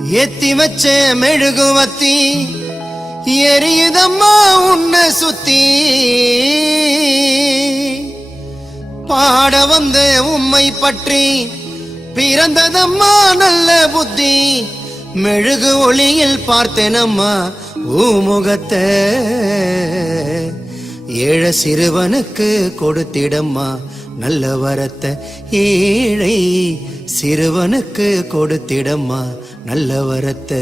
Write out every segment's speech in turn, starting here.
ஏத்தி வச்ச மெழுகுவத்தி எரியுதம்மா உன்னை சுத்தி. பாட வந்த உம்மை பற்றி பிறந்ததம்மா நல்ல புத்தி. மெழுகு ஒளியில் பார்த்தேனம்மா ஊமுகத்தை ஏழ சிறுவனுக்கு கொடுத்திடம்மா நல்ல வரத்தை. ஏழை சிறுவனுக்கு கொடுத்திடம்மா நல்ல வரத்தை.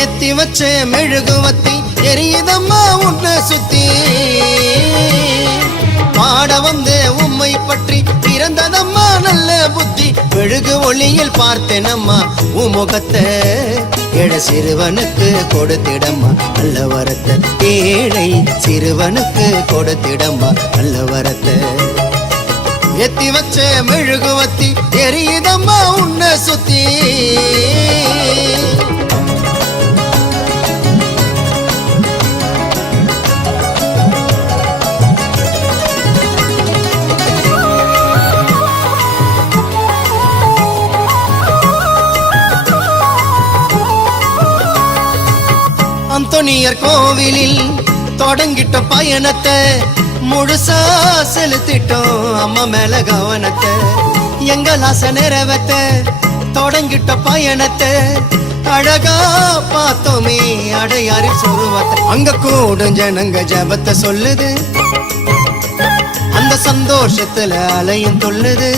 ஏத்தி வச்ச மெழுகுவத்தி தெரியுதம்மா உன்னை சுத்தி. பாட வந்து உம்மை பற்றி பிறந்ததம்மா நல்ல புத்தி. மெழுகு ஒளியில் பார்த்தேனம்மா உமுகத்தை எட சிறுவனுக்கு கொடுத்திடம்மா நல்ல வரத்தை. ஏழை சிறுவனுக்கு கொடுத்திடம்மா நல்ல வரத்தை. எத்தி வச்ச மெழுகுவத்தி தெரியுதம்மா உன்னை சுத்தி. முனியர் கோவிலில் தொடங்கிட்ட பயணத்தை முழுசா செலுத்திட்டோம். அம்மா மேல கவனத்தை எங்கள் ஆசை நிறைவேத்த தொடங்கிட்ட பயணத்தை அழகா பார்த்தோமே. அடையாறு சொருவத்தை அங்க கூடும் ஜனங்க ஜபத்தை சொல்லுது. அந்த சந்தோஷத்துல அலையும் தொல்லுது.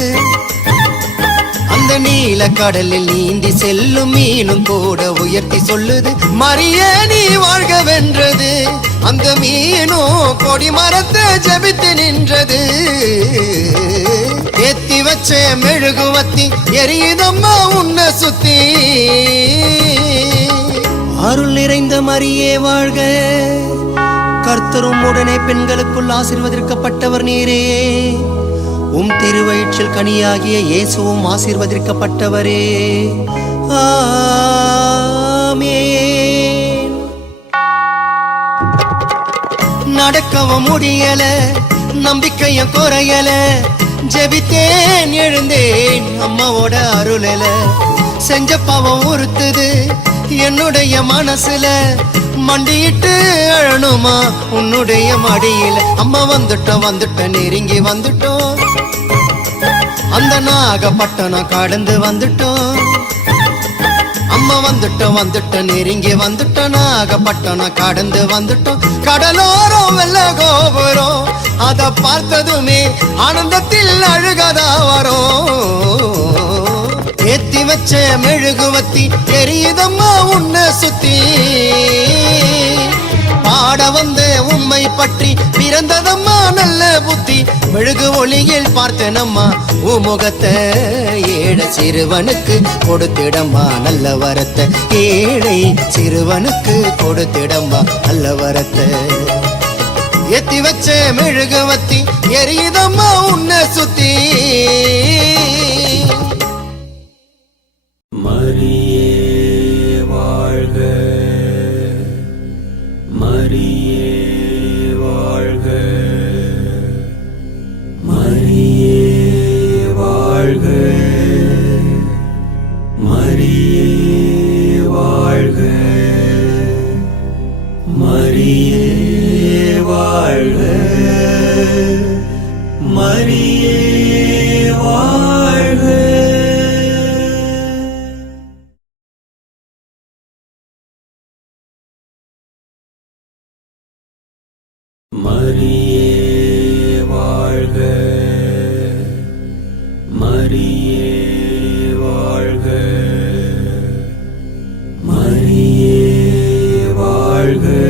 இந்த நீல கடலில் நீந்தி செல்லும் மீனும் கூட உயர்த்தி சொல்லுது மரிய நீ வாழ்க வென்றது. அந்த மீனும் கொடி மரத்தை ஜபித்து நின்றது. ஏத்தி வச்ச மெழுகுவத்தி எரியுதம்மா உன்னை சுத்தி. அருள் நிறைந்த மரியே வாழ்க. கர்த்தரும் உடனே பெண்களுக்குள் ஆசீர்வதிக்கப்பட்டவர் நீரே. உம் திருவயிற்றில் கனியாகிய இயேசுவும் ஆசீர்வதிக்கப்பட்டவரே. நடக்கவும் முடியல நம்பிக்கையும் குறையல ஜெபித்தேன் எழுந்தேன் அம்மாவோட அருளல. செஞ்ச பாவம் உறுத்துது என்னுடைய மனசுல. மண்டியிட்டு அழணுமா? உன்னுடைய மடியில அம்மா வந்துட்டோம் வந்துட்ட நெருங்கி வந்துட்டோம் அந்த நாகப்பட்டணம் கடந்து வந்துட்டோம் அம்மா வந்துட்டோம் வந்துட்ட நெருங்கி வந்துட்டோம் நாகப்பட்டணம் கடந்து வந்துட்டோம் கடலோரம் வெள்ள கோபுரம் அதை பார்த்ததுமே ஆனந்தத்தில் அழுகதா வரும். ஏத்தி வச்ச மெழுகுவத்தி தெரியுதம்மா உன்னை சுத்தி. பாட வந்த உண்மை பற்றி பிறந்ததம்மா நல்ல புத்தி. மெழுகு ஒளியில் பார்த்தனம்மா உமுகத்தை ஏழை சிறுவனுக்கு கொடுத்திடம்மா நல்ல வரத்தை. ஏழை சிறுவனுக்கு கொடுத்திடம்மா நல்ல வரத்தை. எத்தி வச்ச மெழுகுவத்தி எரியுதம்மா உன்னை சுத்தி. மரியே வாழ்க. மரியே வாழ்க.